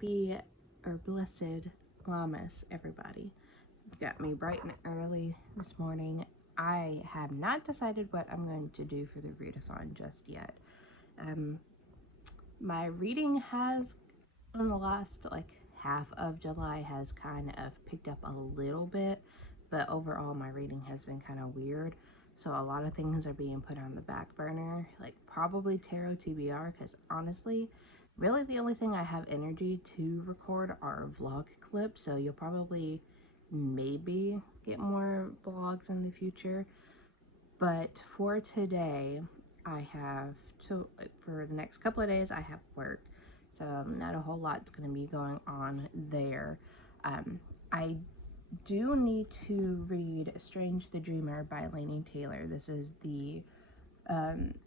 Happy or blessed Lammas, everybody. You got me bright and early this morning. I have not decided what I'm going to do for the readathon just yet. My reading has, in the last half of July, has kind of picked up a little bit, but overall my reading has been kind of weird. So a lot of things are being put on the back burner, like probably tarot TBR, because honestly, really the only thing I have energy to record are vlog clips, so you'll probably maybe get more vlogs in the future. But for today, I have for the next couple of days, I have work, so not a whole lot's going to be going on there. I do need to read Strange the Dreamer by Laini Taylor. This is the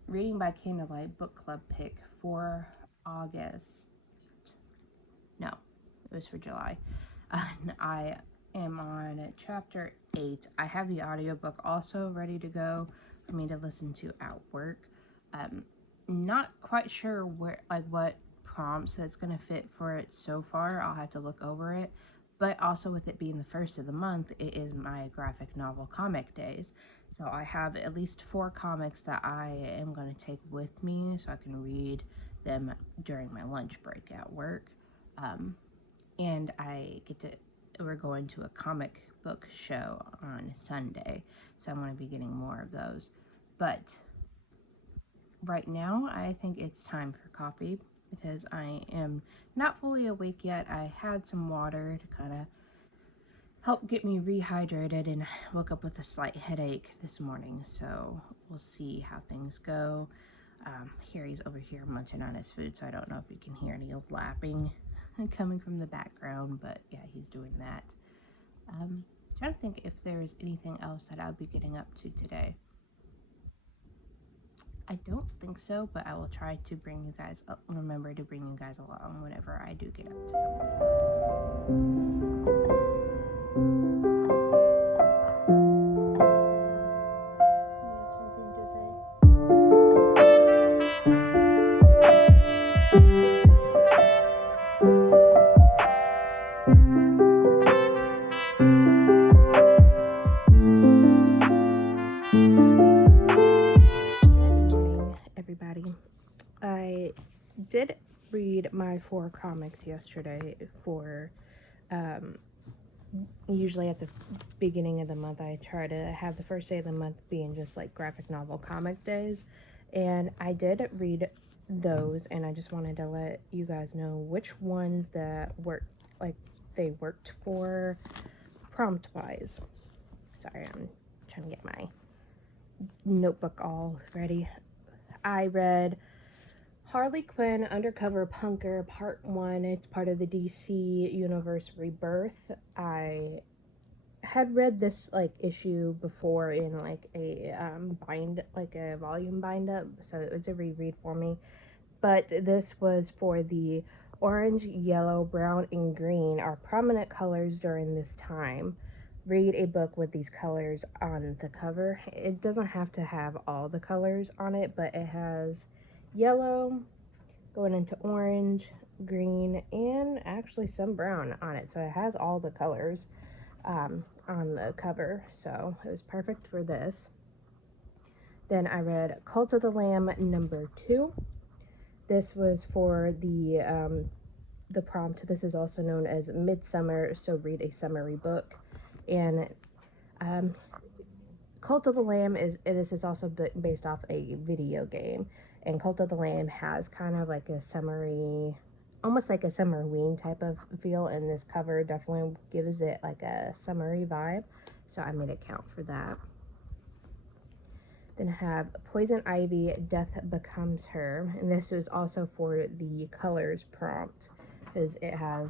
Reading by Candlelight book club pick for August. No, it was for July. I am on chapter 8. I have the audiobook also ready to go for me to listen to at work. Not quite sure where, what prompts that's going to fit for it so far. I'll have to look over it. But also, with it being the first of the month, it is my graphic novel comic days. So I have at least 4 comics that I am going to take with me so I can read them during my lunch break at work. And we're going to a comic book show on Sunday, so I'm going to be getting more of those. But right now, I think it's time for coffee because I am not fully awake yet. I had some water to kind of help get me rehydrated and woke up with a slight headache this morning, so we'll see how things go. Harry's over here munching on his food, so I don't know if you can hear any lapping coming from the background, but yeah, he's doing that. Trying to think if there's anything else that I'll be getting up to today. I don't think so, but I will try to bring you guys up, remember to bring you guys along whenever I do get up to something. I did read my 4 comics yesterday for, usually at the beginning of the month, I try to have the first day of the month being just like graphic novel comic days, and I did read those, and I just wanted to let you guys know which ones that they worked for prompt wise. Sorry, I'm trying to get my notebook all ready. I read Harley Quinn Undercover Punker Part 1. It's part of the DC Universe Rebirth. I had read this issue before in a a volume bind up, so it was a reread for me. But this was for the orange, yellow, brown, and green are prominent colors during this time. Read a book with these colors on the cover. It doesn't have to have all the colors on it, but it has yellow going into orange, green, and actually some brown on it. So it has all the colors on the cover. So it was perfect for this. Then I read Cult of the Lamb number 2. This was for the prompt. This is also known as Midsummer, so read a summary book. And Cult of the Lamb this is also based off a video game, and Cult of the Lamb has kind of like a summery, almost like a Summerween type of feel, and this cover definitely gives it like a summery vibe, so I made it count for that. Then I have Poison Ivy, Death Becomes Her, and this is also for the colors prompt, because it has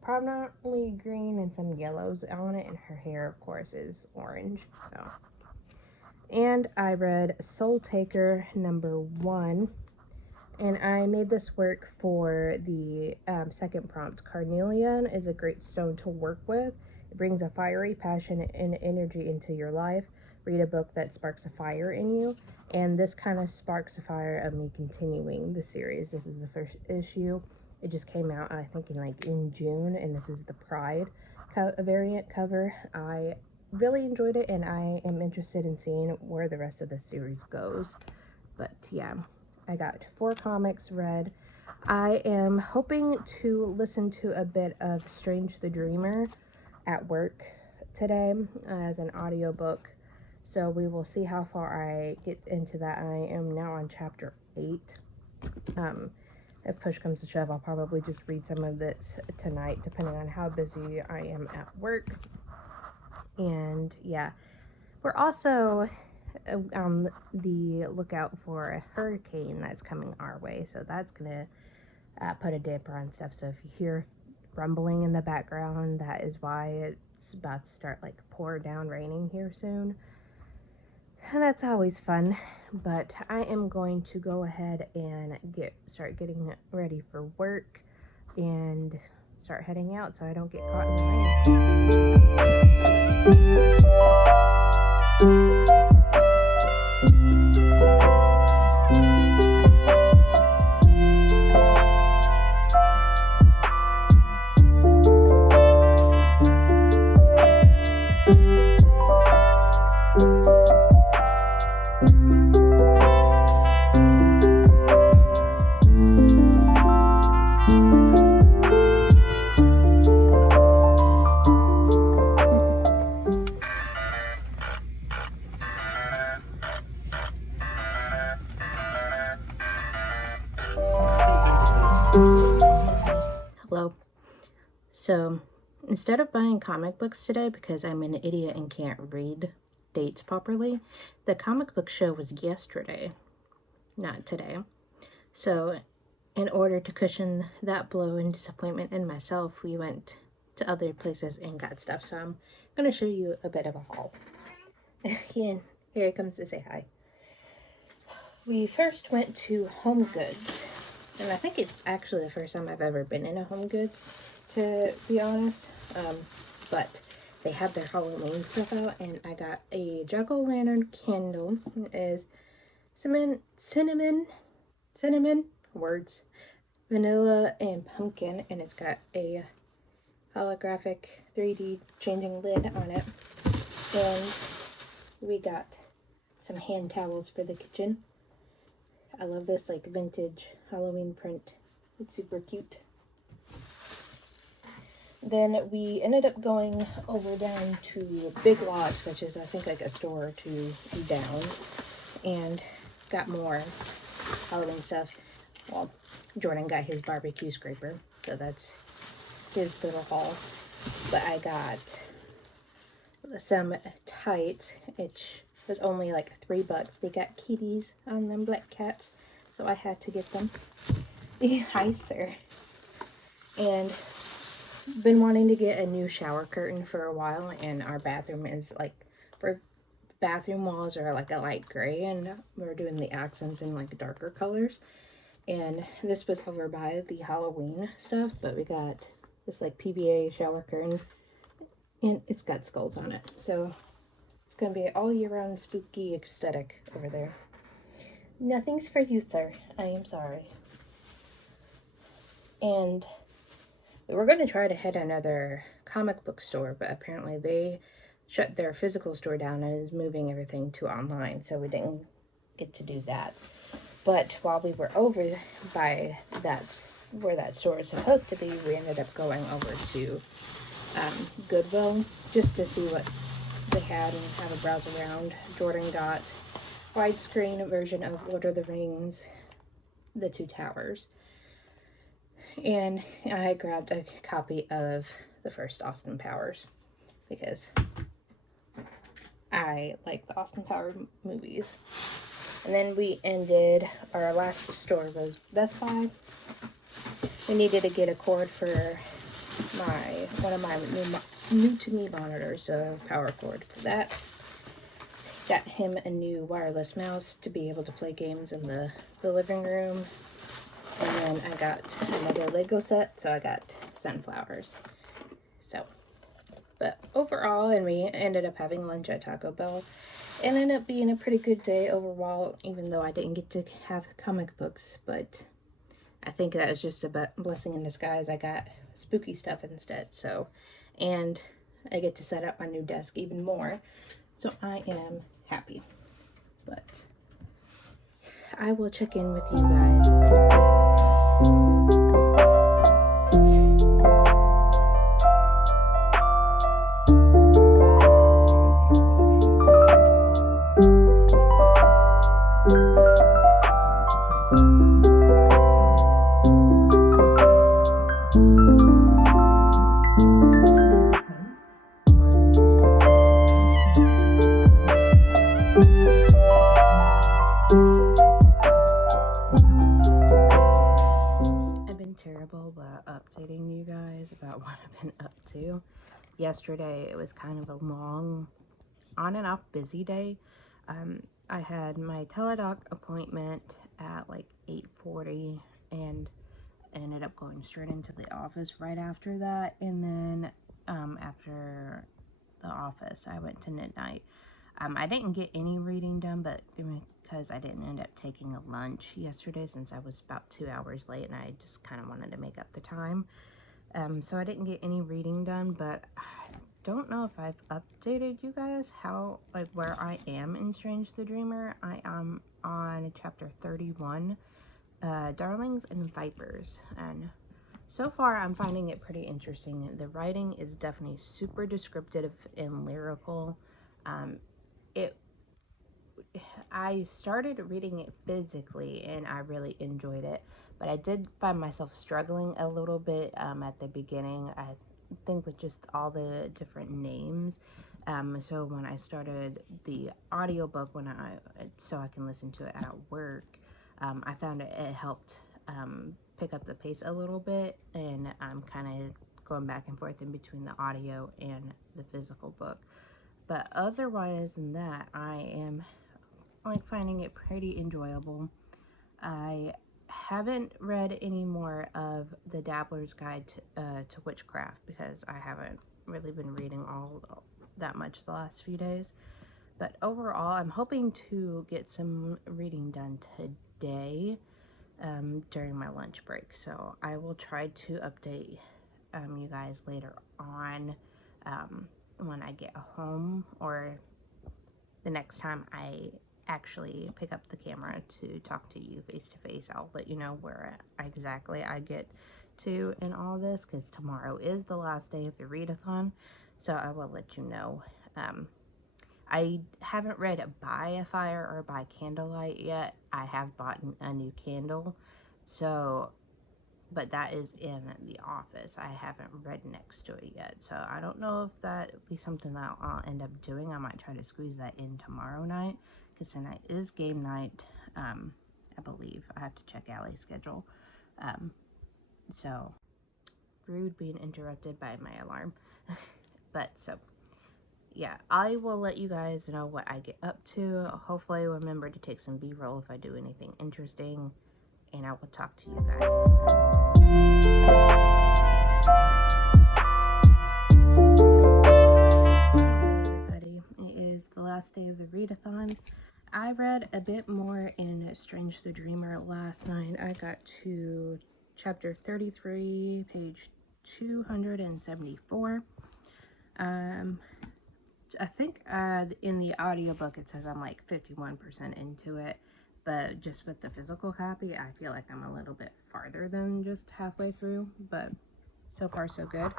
prominently green and some yellows on it, and her hair, of course, is orange. So, and I read Soul Taker number 1, and I made this work for the second prompt. Carnelian is a great stone to work with. It brings a fiery passion and energy into your life. Read a book that sparks a fire in you, and this kind of sparks a fire of me continuing the series. This is the first issue, It just came out, I think, in June, and this is the Pride variant cover. I really enjoyed it, and I am interested in seeing where the rest of the series goes. But yeah, I got 4 comics read. I am hoping to listen to a bit of Strange the Dreamer at work today as an audiobook. So we will see how far I get into that. I am now on chapter 8. If push comes to shove, I'll probably just read some of it tonight, depending on how busy I am at work. And yeah, we're also on the lookout for a hurricane that's coming our way, so that's gonna put a damper on stuff. So if you hear rumbling in the background, that is why it's about to start like pour down raining here soon. And that's always fun. But I am going to go ahead and start getting ready for work and start heading out so I don't get caught in the rain. Hello. So instead of buying comic books today because I'm an idiot and can't read dates properly, the comic book show was yesterday, not today. So in order to cushion that blow and disappointment in myself, we went to other places and got stuff. So I'm going to show you a bit of a haul. Here he comes to say hi. We first went to Home Goods, and I think it's actually the first time I've ever been in a Home Goods, to be honest. But they had their Halloween stuff out, and I got a jack-o'-lantern candle. It is cinnamon, words, vanilla, and pumpkin, and it's got a holographic 3D changing lid on it. And we got some hand towels for the kitchen. I love this like vintage Halloween print. It's super cute. Then we ended up going over down to Big Lots, which is I think like a store or two down, and got more Halloween stuff. Well, Jordan got his barbecue scraper, so that's his little haul. But I got some tights, which was only like $3. They got kitties on them, black cats, so I had to get them. Hi, sir. And been wanting to get a new shower curtain for a while, and our bathroom is like, for bathroom walls are like a light gray, and we're doing the accents in like darker colors. And this was over by the Halloween stuff, but we got this like PVA shower curtain, and it's got skulls on it, so it's gonna be all year round spooky aesthetic over there. Nothing's for you, sir. I am sorry. And we were going to try to hit another comic book store, but apparently they shut their physical store down and is moving everything to online, so we didn't get to do that. But while we were over by where that store is supposed to be, we ended up going over to Goodwill just to see what they had and have a browse around. Jordan got widescreen version of Lord of the Rings, The Two Towers. And I grabbed a copy of the first Austin Powers because I like the Austin Powers movies. And then we ended, our last store was Best Buy. We needed to get a cord for one of my new to me monitors, so power cord for that. Got him a new wireless mouse to be able to play games in the living room. And then I got another Lego set, so I got sunflowers. So, but overall, and we ended up having lunch at Taco Bell. It ended up being a pretty good day overall, even though I didn't get to have comic books, but I think that was just a blessing in disguise. I got spooky stuff instead. So, and I get to set up my new desk even more. So I am happy. But I will check in with you guys later. Terrible about updating you guys about what I've been up to. Yesterday it was kind of a long on and off busy day. I had my teledoc appointment at like 8:40 and ended up going straight into the office right after that, and then after the office I went to midnight. I didn't get any reading done, but because I didn't end up taking a lunch yesterday since I was about 2 hours late and I just kind of wanted to make up the time. So I didn't get any reading done, but I don't know if I've updated you guys how, like, where I am in Strange the Dreamer. I am on chapter 31, Darlings and Vipers, and so far I'm finding it pretty interesting. The writing is definitely super descriptive and lyrical. I started reading it physically and I really enjoyed it, but I did find myself struggling a little bit at the beginning. I think with just all the different names. So when I started the audiobook so I can listen to it at work, I found it helped pick up the pace a little bit, and I'm kind of going back and forth in between the audio and the physical book. But otherwise than that, I am like finding it pretty enjoyable. I haven't read any more of the Dabbler's Guide to Witchcraft because I haven't really been reading all that much the last few days. But overall, I'm hoping to get some reading done today during my lunch break. So I will try to update you guys later on when I get home, or the next time I actually pick up the camera to talk to you face to face. I'll let you know where exactly I get to in all this, because tomorrow is the last day of the readathon, so I will let you know. I haven't read By a Fire or By Candlelight yet. I have bought a new candle, so but that is in the office. I haven't read next to it yet, so I don't know if that would be something that I'll end up doing. I might try to squeeze that in tomorrow night, because tonight is game night. I believe I have to check Allie's schedule. So rude being interrupted by my alarm. But so yeah, I will let you guys know what I get up to. Hopefully remember to take some B-roll if I do anything interesting, and I will talk to you guys later. It is the last day of the readathon. I read a bit more in Strange the Dreamer last night. I got to chapter 33, page 274. I think in the audiobook it says I'm like 51% into it, but just with the physical copy I feel like I'm a little bit farther than just halfway through, but so far so good.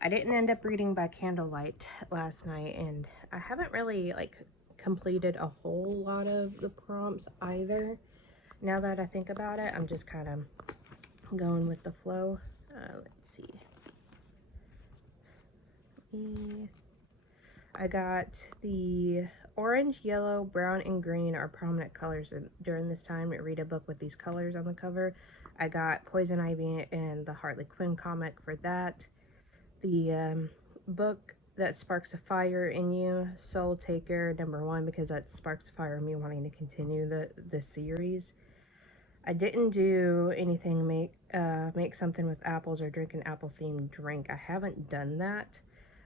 I didn't end up reading By Candlelight last night, and I haven't really like completed a whole lot of the prompts either. Now that I think about it, I'm just kind of going with the flow. Let's see. I got the orange, yellow, brown, and green are prominent colors during this time. Read a book with these colors on the cover. I got Poison Ivy and the Harley Quinn comic for that. The book that sparks a fire in you, Soul Taker #1, because that sparks a fire in me wanting to continue the series. I didn't do anything make something with apples or drink an apple themed drink. I haven't done that.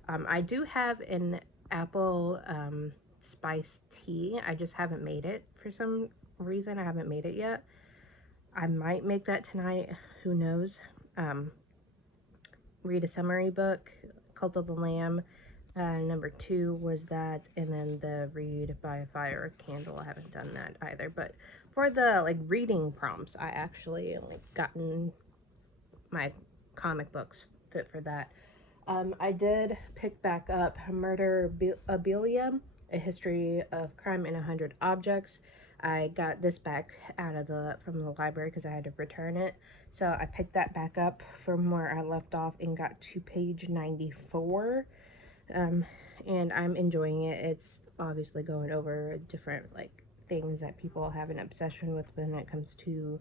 I do have an apple spiced tea. I just haven't made it for some reason. I haven't made it yet. I might make that tonight, who knows. Read a summary book, Cult of the Lamb. Number 2 was that, and then the Read by Fire Candle. I haven't done that either, but for the like reading prompts, I actually like gotten my comic books fit for that. I did pick back up Murderabilia, A History of Crime in 100 Objects. I got this back from the library because I had to return it. So I picked that back up from where I left off and got to page 94. And I'm enjoying it. It's obviously going over different like things that people have an obsession with when it comes to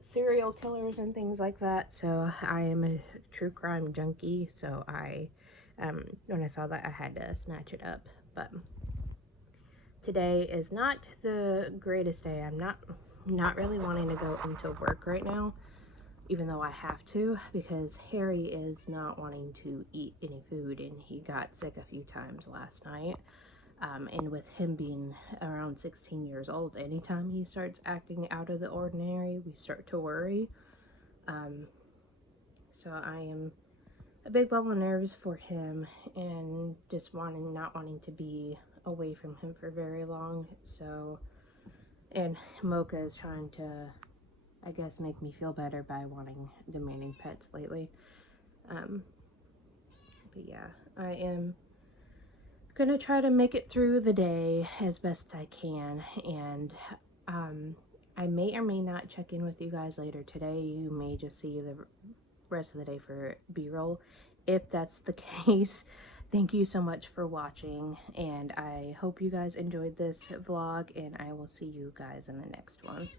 serial killers and things like that. So I am a true crime junkie, so when I saw that, I had to snatch it up. But today is not the greatest day. I'm not really wanting to go into work right now, even though I have to, because Harry is not wanting to eat any food, and he got sick a few times last night. And with him being around 16 years old, anytime he starts acting out of the ordinary, we start to worry. So I am a big ball of nerves for him, and just not wanting to be away from him for very long. So, and Mocha is trying to, I guess, make me feel better by demanding pets lately. But yeah, I am gonna try to make it through the day as best I can, and I may or may not check in with you guys later today. You may just see the rest of the day for B-roll. If that's the case, thank you so much for watching, and I hope you guys enjoyed this vlog, and I will see you guys in the next one.